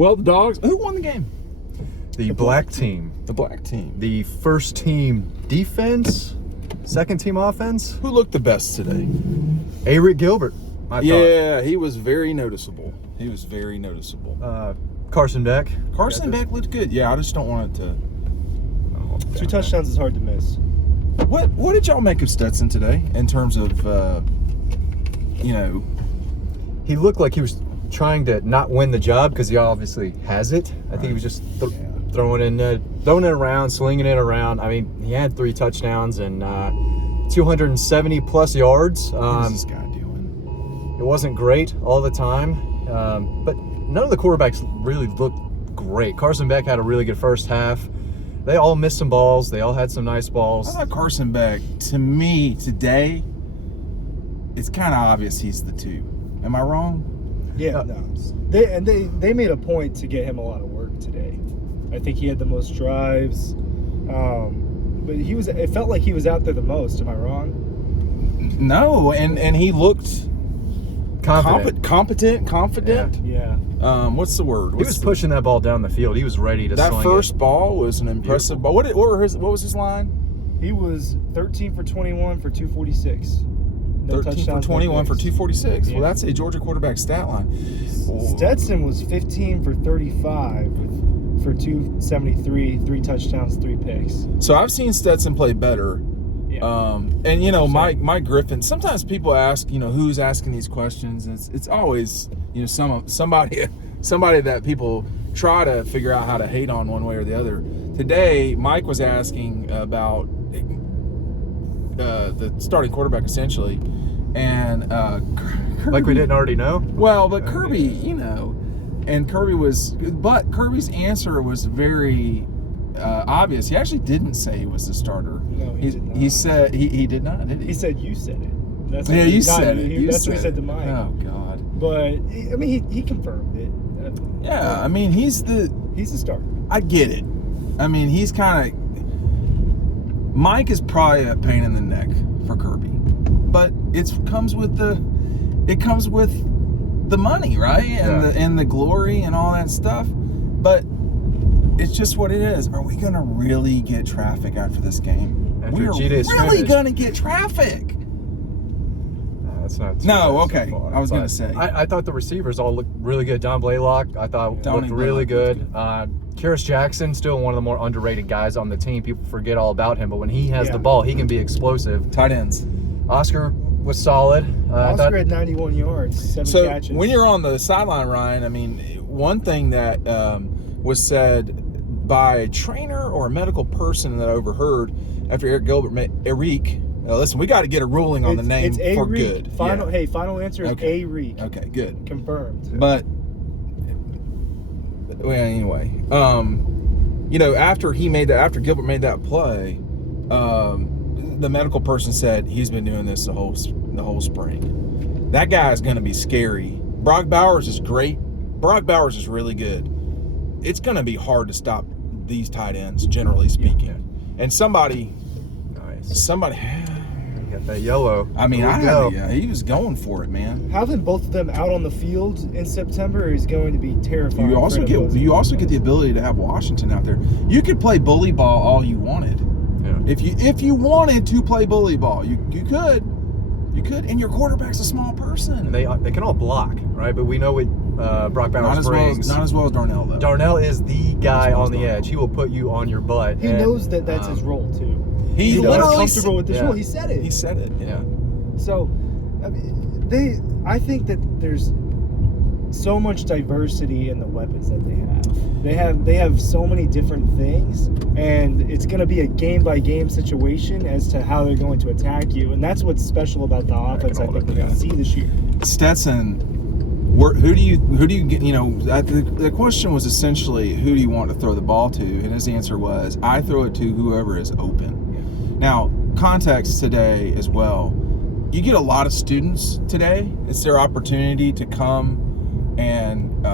Well, the Dogs. Who won the game? The black team. The black team. The first team defense, second team offense. Who looked the best today? Eric Gilbert. I thought. He was very noticeable. He was very noticeable. Carson Beck. Carson Beck looked good. Yeah, I just don't want it to. 2 touchdowns is hard to miss. What did y'all make of Stetson today in terms of, He looked like he was trying to not win the job because he obviously has it. I think he was just throwing it around, slinging it around. I mean, he had 3 touchdowns and 270 plus yards. What is this guy doing? It wasn't great all the time, but none of the quarterbacks really looked great. Carson Beck had a really good first half. They all missed some balls. They all had some nice balls. I thought Carson Beck, to me, today, it's kind of obvious he's the 2. Am I wrong? Yeah, no. They made a point to get him a lot of work today. I think he had the most drives, but it felt like he was out there the most. Am I wrong? No, and he looked confident. Yeah. What's the word? He was pushing that ball down the field. He was ready to that sling first it. Ball was an impressive ball. What was his line? He was 13 for 21 for 246. 13 for 21 for 246. Yeah. Well, that's a Georgia quarterback stat line. Stetson was 15 for 35 for 273, 3 touchdowns, 3 picks. So I've seen Stetson play better. Yeah. And Mike Griffin. Sometimes people ask, who's asking these questions. It's always, somebody that people try to figure out how to hate on one way or the other. Today, Mike was asking about the starting quarterback essentially, and Kirby, like we didn't already know. Well, but Kirby, and Kirby's answer was very obvious. He actually didn't say he was the starter. No, he did not. He said he did not. Did he? He said you said it. That's what you said it. That's what he said to Mike. Oh God! But I mean, he confirmed it. Yeah, I mean, he's the starter. I get it. I mean, he's kind of. Mike is probably a pain in the neck for Kirby, but it comes with the money, right? And the glory and all that stuff. But it's just what it is. Are we going to really get traffic after this game? After we are really going to get traffic. That's not. Okay. So far, I was going to say. I thought the receivers all looked really good. Don Blaylock, I thought looked really good. Kyrus Jackson, still one of the more underrated guys on the team. People forget all about him, but when he has the ball, he can be explosive. Tight ends. Oscar was solid. Oscar had 91 yards, 7 catches. So when you're on the sideline, Ryan, I mean, one thing that was said by a trainer or a medical person that I overheard after Eric Gilbert listen, we got to get a ruling on the name for good. Final answer is A-Reek. Okay, good. Confirmed. But anyway, after Gilbert made that play, the medical person said he's been doing this the whole spring. That guy is going to be scary. Brock Bowers is great. Brock Bowers is really good. It's going to be hard to stop these tight ends, generally speaking. Yeah. And somebody got that yellow. I mean, he was going for it, man. Having both of them out on the field in September is going to be terrifying. You also get the ability to have Washington out there. You could play bully ball all you wanted. Yeah. If you wanted to play bully ball, you could. You could, and your quarterback's a small person. And they can all block, right? But we know what Brock Bowers brings. Not as well as Darnell, though. Darnell is the guy on the edge. He will put you on your butt. He knows that's his role, too. He's literally comfortable with this role. He said it. Yeah. So, I mean, I think that there's so much diversity in the weapons that they have. They have so many different things, and it's going to be a game-by-game situation as to how they're going to attack you, and that's what's special about the offense I think we're going to see this year. Stetson, who do you get? The question was essentially, who do you want to throw the ball to? And his answer was, I throw it to whoever is open. Now, context today as well. You get a lot of students today. It's their opportunity to come and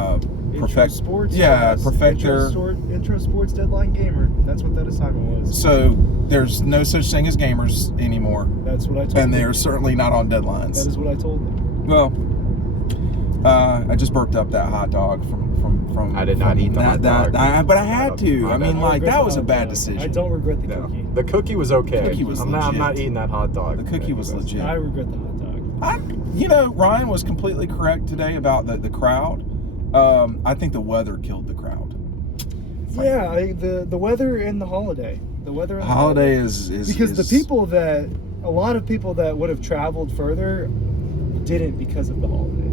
perfect sports. Yeah, perfect intro sports deadline gamer. That's what that assignment was. So there's no such thing as gamers anymore. That's what I told them. And they're certainly not on deadlines. That is what I told them. Well, I just burped up that hot dog from. I did not eat the hot dog. But I had to. I mean, like, that was a bad decision. I don't regret the cookie. The cookie was okay. The cookie was I'm legit. not eating that hot dog. The cookie was legit. I regret the hot dog. Ryan was completely correct today about the crowd. I think the weather killed the crowd. Yeah, the weather and the holiday. The weather and the Holiday is because a lot of people that would have traveled further didn't because of the holiday.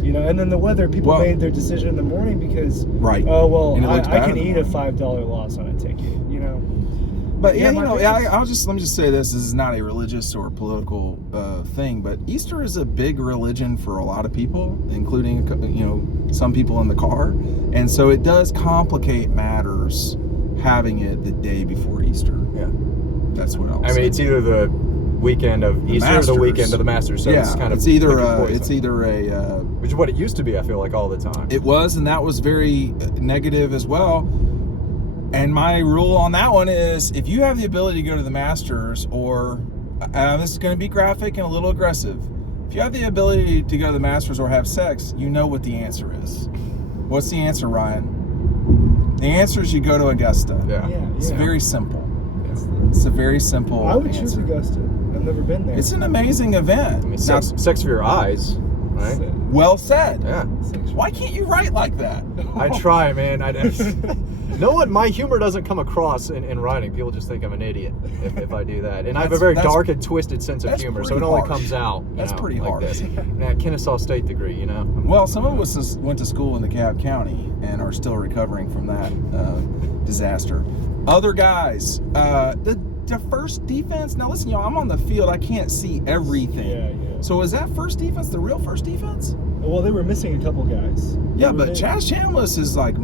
You know, and then the weather, people made their decision in the morning because, right. Oh well, And it looks I bad can in the eat a morning. $5 loss on a ticket. You know. But Yeah, let me just say this is not a religious or political thing, but Easter is a big religion for a lot of people, including some people in the car, and so it does complicate matters having it the day before Easter. Yeah, that's what I'll say. I mean, it's either the weekend of Easter or the weekend of the Masters. So it's kind of it's either a which is what it used to be. I feel like all the time. It was, and that was very negative as well. And my rule on that one is, if you have the ability to go to the Masters, or this is going to be graphic and a little aggressive, if you have the ability to go to the Masters or have sex, you know what the answer is. What's the answer, Ryan? The answer is you go to Augusta. Yeah. It's very simple. It's a very simple I would answer. choose Augusta. I've never been there. It's an amazing event. I mean, sex for your eyes, right? Well said. Yeah. Why can't you write like that? I try, man. No one, my humor doesn't come across in writing. People just think I'm an idiot if I do that. And I have a very dark and twisted sense of humor, so it only comes out. That's pretty like harsh. This. Now, Kennesaw State degree, you know. Well, some of us went to school in DeKalb County and are still recovering from that disaster. Other guys, the first defense. Now listen, y'all, I'm on the field. I can't see everything. Yeah. So is that first defense the real first defense? Well, they were missing a couple guys. Yeah, but Chaz Chambliss is like,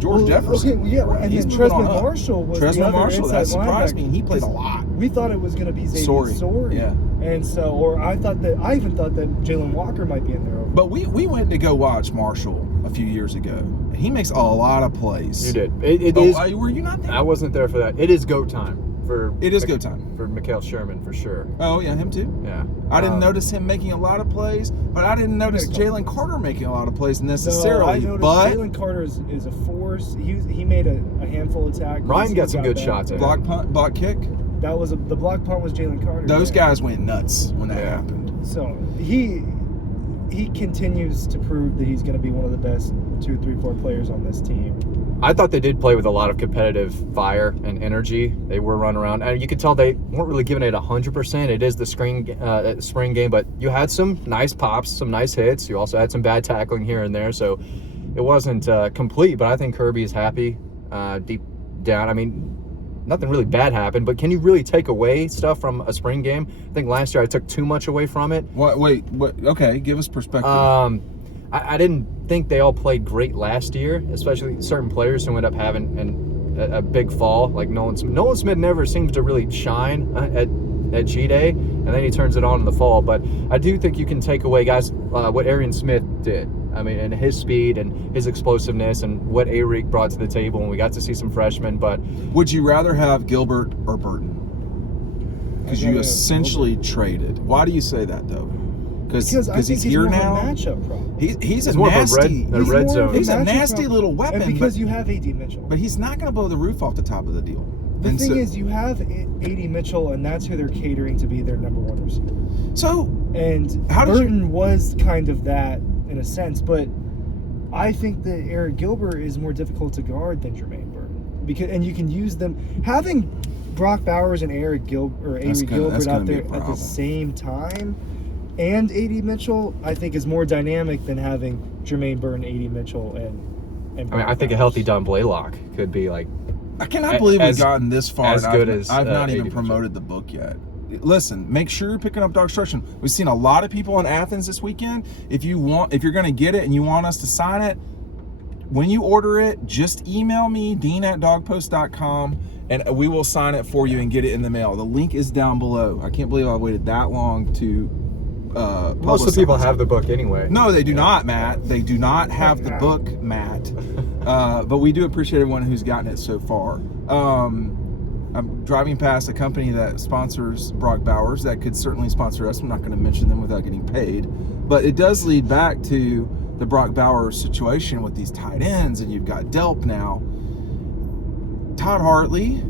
George Jefferson. Okay, yeah, right? and He's then moving Tresman on up. Marshall was Tresman the other Marshall, inside that surprised linebacker. me. He played a lot. We thought it was going to be Xavier Sorey. Yeah. And so, or I even thought that Jalen Walker might be in there. But we went to go watch Marshall a few years ago. And he makes a lot of plays. You did. It is. Were you not there? I wasn't there for that. It is go time. It is go time. For Mikael Sherman, for sure. Oh, yeah, him too? Yeah. I didn't notice him making a lot of plays, but I didn't notice Jalen Carter making a lot of plays necessarily. No, I noticed Jalen Carter is a force. He made a handful of tackles. Ryan got some good shots in. Block punt, block kick. That was the block punt was Jalen Carter. Those guys went nuts when that happened. So he continues to prove that he's going to be one of the best 2, 3, 4 players on this team. I thought they did play with a lot of competitive fire and energy. They were running around, and you could tell they weren't really giving it 100%. It is the spring game, but you had some nice pops, some nice hits. You also had some bad tackling here and there, so it wasn't complete. But I think Kirby is happy deep down. I mean, nothing really bad happened, but can you really take away stuff from a spring game? I think last year I took too much away from it. What? Okay, give us perspective. I didn't think they all played great last year, especially certain players who end up having a big fall, like Nolan Smith. Nolan Smith never seems to really shine at G-Day, and then he turns it on in the fall. But I do think you can take away, guys, what Arian Smith did. I mean, and his speed and his explosiveness and what Aric brought to the table, and we got to see some freshmen. But would you rather have Gilbert or Burton? Because you essentially traded. Why do you say that, though? Because he's here now. Matchup problem. He's a more nasty. of a red zone. He's a nasty little weapon. And because you have A.D. Mitchell. But he's not going to blow the roof off the top of the deal. The thing is, you have A.D. Mitchell, and that's who they're catering to be their number one receiver. So, and Burton was kind of that in a sense, but I think that Eric Gilbert is more difficult to guard than Jermaine Burton, and you can use them having Brock Bowers and Eric Gilbert out there at the same time. And A.D. Mitchell, I think, is more dynamic than having Jermaine Burton, A.D. Mitchell, and I mean, I think a healthy Don Blaylock could be like. I cannot believe we've gotten this far. As good as I've not even promoted the book yet. Listen, make sure you're picking up DAWGSTRUCTION. We've seen a lot of people in Athens this weekend. If you're going to get it and you want us to sign it, when you order it, just email me, dean@dogpost.com, and we will sign it for you and get it in the mail. The link is down below. I can't believe I waited that long to. Most of the people have the book anyway. No, they do not, Matt. They do not have the book, Matt. But we do appreciate everyone who's gotten it so far. I'm driving past a company that sponsors Brock Bowers that could certainly sponsor us. I'm not going to mention them without getting paid. But it does lead back to the Brock Bauer situation with these tight ends, and you've got Delp now. Todd Hartley,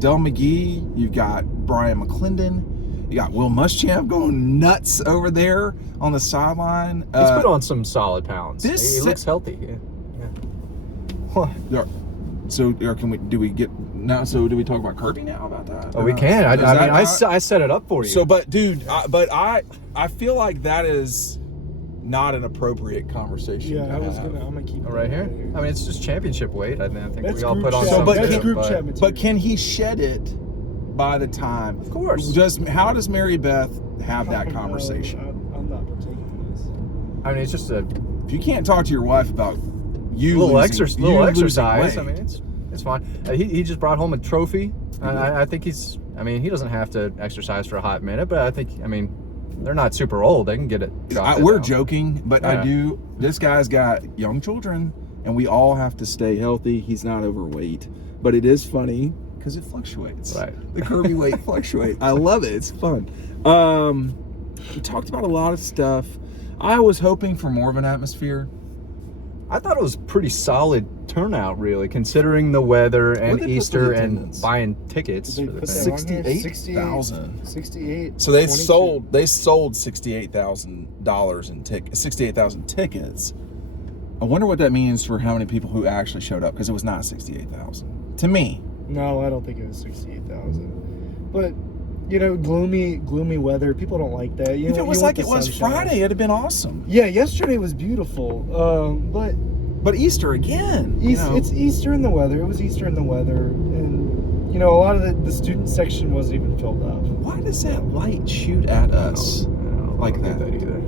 Del McGee, you've got Brian McClendon, you got Will Muschamp going nuts over there on the sideline. He's put on some solid pounds. He looks healthy. Yeah. What? So do we talk about Kirby now about that? Oh, we can. I set it up for you. So, but dude, I feel like that is not an appropriate conversation. Yeah, I'm gonna keep it right here. I mean, it's just championship weight. I think that's we all put on chat. some. That's too, group but, chat material. But can he shed it by the time? Of course. How does Mary Beth have that conversation? I'm not partaking in this. I mean, it's just a If you can't talk to your wife about you little losing exercise. I weight. mean, it's fine. He just brought home a trophy. I think he's. I mean, he doesn't have to exercise for a hot minute, but I think. I mean, they're not super old. They can get it. We're joking, but Yeah. I do. This guy's got young children, and we all have to stay healthy. He's not overweight, but it is funny because it fluctuates. Right. The Kirby weight fluctuates. I love it. It's fun. We talked about a lot of stuff. I was hoping for more of an atmosphere. I thought it was pretty solid turnout, really, considering the weather and What'd they put for Easter the and attendance? buying tickets They for the put thing. that on here? 68,000. 68. So they 22. sold $68,000 in 68,000 tickets. I wonder what that means for how many people who actually showed up, because it was not 68,000 to me. No, I don't think it was 68,000. But gloomy weather. People don't like that. If it was like it was Friday, it'd have been awesome. Yeah, yesterday was beautiful. But Easter again. It's Easter in the weather. It was Easter in the weather, and a lot of the student section wasn't even filled up. Why does that light shoot at us like that? Either.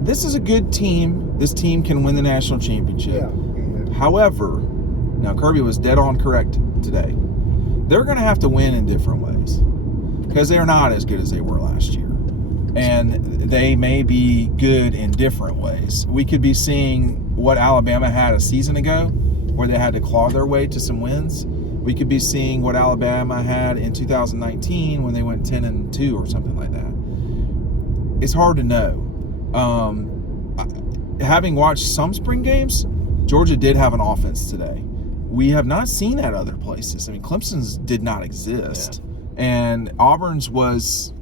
This is a good team. This team can win the national championship. Yeah. However, now Kirby was dead on correct today. They're going to have to win in different ways because they're not as good as they were last year. And they may be good in different ways. We could be seeing what Alabama had a season ago where they had to claw their way to some wins. We could be seeing what Alabama had in 2019 when they went 10-2 or something like that. It's hard to know. Having watched some spring games, Georgia did have an offense today. We have not seen that other places. I mean, Clemson's did not exist. Yeah. And Auburn's was...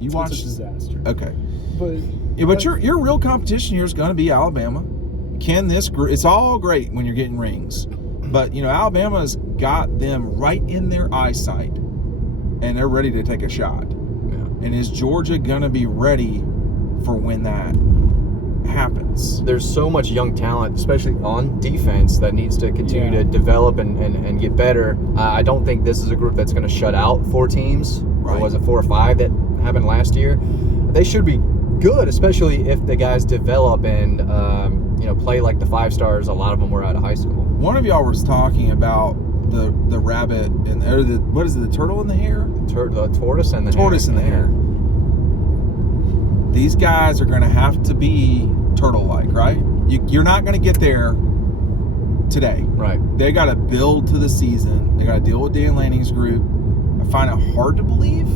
You watched a disaster. Okay. But your real competition here is going to be Alabama. Can this group? It's all great when you're getting rings, but Alabama's got them right in their eyesight, and they're ready to take a shot. Yeah. And is Georgia going to be ready for when that happens? There's so much young talent, especially on defense, that needs to continue to develop and get better. I don't think this is a group that's going to shut out 4 teams. Right. Or was it 4 or 5 that happened last year? They should be good, especially if the guys develop and play like the 5 stars. A lot of them were out of high school. One of y'all was talking about the rabbit and what is it? The turtle in the hair? The tortoise and the tortoise in the hair. These guys are going to have to be turtle-like, right? You're not going to get there today. Right. They got to build to the season. They got to deal with Dan Lanning's group. I find it hard to believe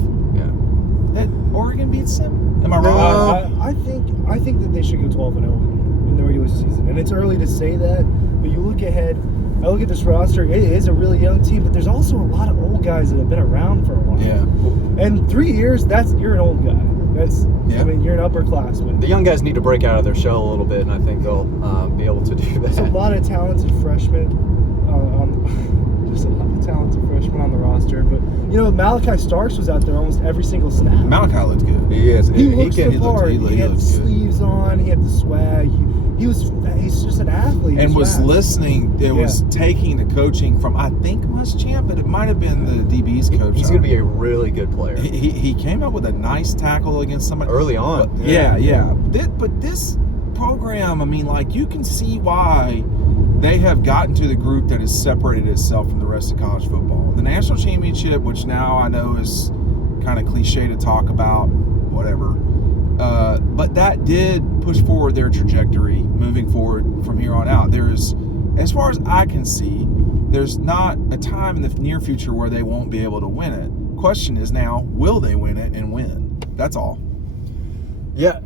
that Oregon beats them. Am I wrong? I think that they should go 12-0 in the regular season, and it's early to say that. But you look ahead. I look at this roster. It is a really young team, but there's also a lot of old guys that have been around for a while. Yeah. And 3 years, you're an old guy. I mean, you're an upperclassman. The young guys need to break out of their shell a little bit, and I think they'll be able to do that. There's a lot of talented freshmen. There's a lot of talented freshmen on the roster, but Malachi Starks was out there almost every single snap. Malachi looks good. He is. He looks the part. He had the good. sleeves on. He had the swag. He's just an athlete. And was fast. listening. It was taking the coaching from, I think, Muschamp, but it might have been the DB's coach. He's going to be a really good player. He came up with a nice tackle against somebody early on. But this program, I mean, you can see why they have gotten to the group that has separated itself from the rest of college football. The national championship, which now I know is kind of cliche to talk about, whatever. But that did push forward their trajectory moving forward from here on out. There's, as far as I can see, there's not a time in the near future where they won't be able to win it. question is now, will they win it and win? That's all. Yeah,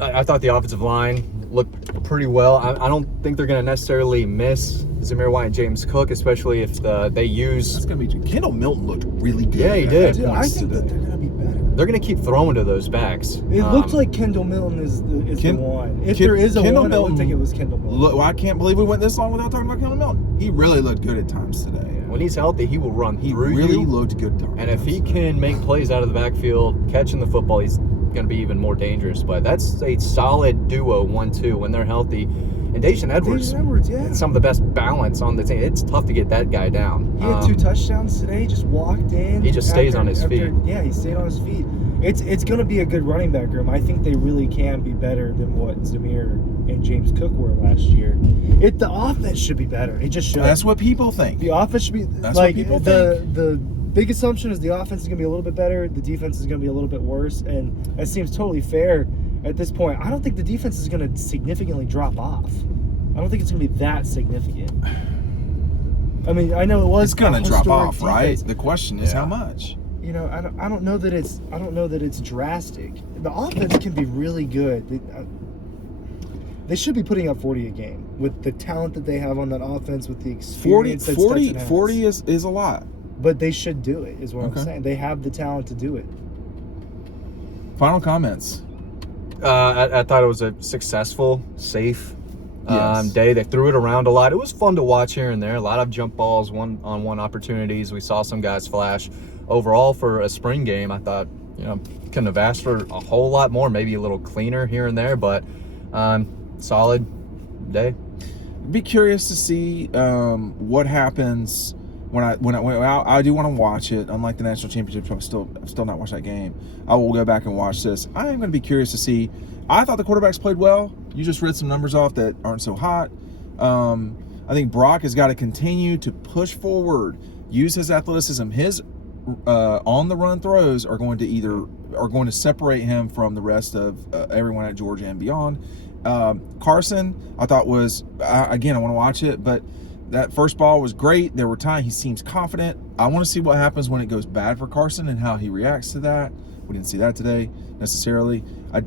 I thought the offensive line looked pretty well. I don't think they're going to necessarily miss Zamir White and James Cook, especially if they use. That's going to be. Kendall Milton looked really good. Yeah, he did. Dude, I think that they're going to be better. They're going to keep throwing to those backs. It looked like Kendall Milton is the one. If there is a Kendall one, Milton, it looked like it was Kendall Milton. Look, I can't believe we went this long without talking about Kendall Milton. He really looked good at times today. When he's healthy, he will run He through really you. looked good. And if he can make plays out of the backfield, catching the football, he's going to be even more dangerous. But that's a solid duo, 1-2, when they're healthy. And Dacian Edwards, yeah. some of the best balance on the team. It's tough to get that guy down. He had 2 touchdowns today. He just walked in. He just stays on his feet. Yeah, he stayed on his feet. It's going to be a good running back room. I think they really can be better than what Zamir and James Cook were last year. The offense should be better. It just should. That's what people think. The offense should be That's like what people the big assumption is the offense is going to be a little bit better. The defense is going to be a little bit worse, and that seems totally fair at this point. I don't think the defense is going to significantly drop off. I don't think it's going to be that significant. I mean, I know it was. It's going to drop off, defense. right? The question is how much. You know, I don't know that it's drastic. The offense can be really good. They should be putting up 40 a game with the talent that they have on that offense, with the experience. 40 is a lot. But they should do it, is what Okay. I'm saying. They have the talent to do it. Final comments. I thought it was a successful, safe Yes. day. They threw it around a lot. It was fun to watch here and there. A lot of jump balls, one-on-one opportunities. We saw some guys flash. Overall, for a spring game, I thought, couldn't have asked for a whole lot more. Maybe a little cleaner here and there, but solid day. Be curious to see what happens when I do want to watch it. Unlike the national championship, I've still not watched that game. I will go back and watch this. I am going to be curious to see. I thought the quarterbacks played well. You just read some numbers off that aren't so hot. I think Brock has got to continue to push forward, use his athleticism. His on the run throws are going to separate him from the rest of everyone at Georgia and beyond. Carson, I thought was again, I want to watch it, but that first ball was great. There were times he seems confident. I want to see what happens when it goes bad for Carson and how he reacts to that. We didn't see that today necessarily. I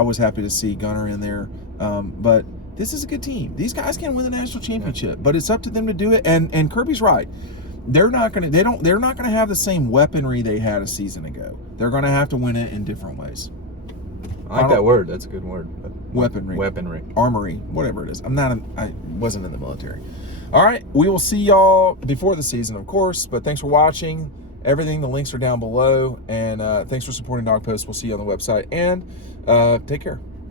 was happy to see Gunner in there, but this is a good team. These guys can win the national championship, but it's up to them to do it. And Kirby's right. They're not going to have the same weaponry they had a season ago. They're going to have to win it in different ways. I like that word. That's a good word. Weaponry. Armory. Whatever it is. I wasn't in the military. All right. We will see y'all before the season, of course. But thanks for watching. Everything, the links are down below. And thanks for supporting Dog Post. We'll see you on the website. And take care.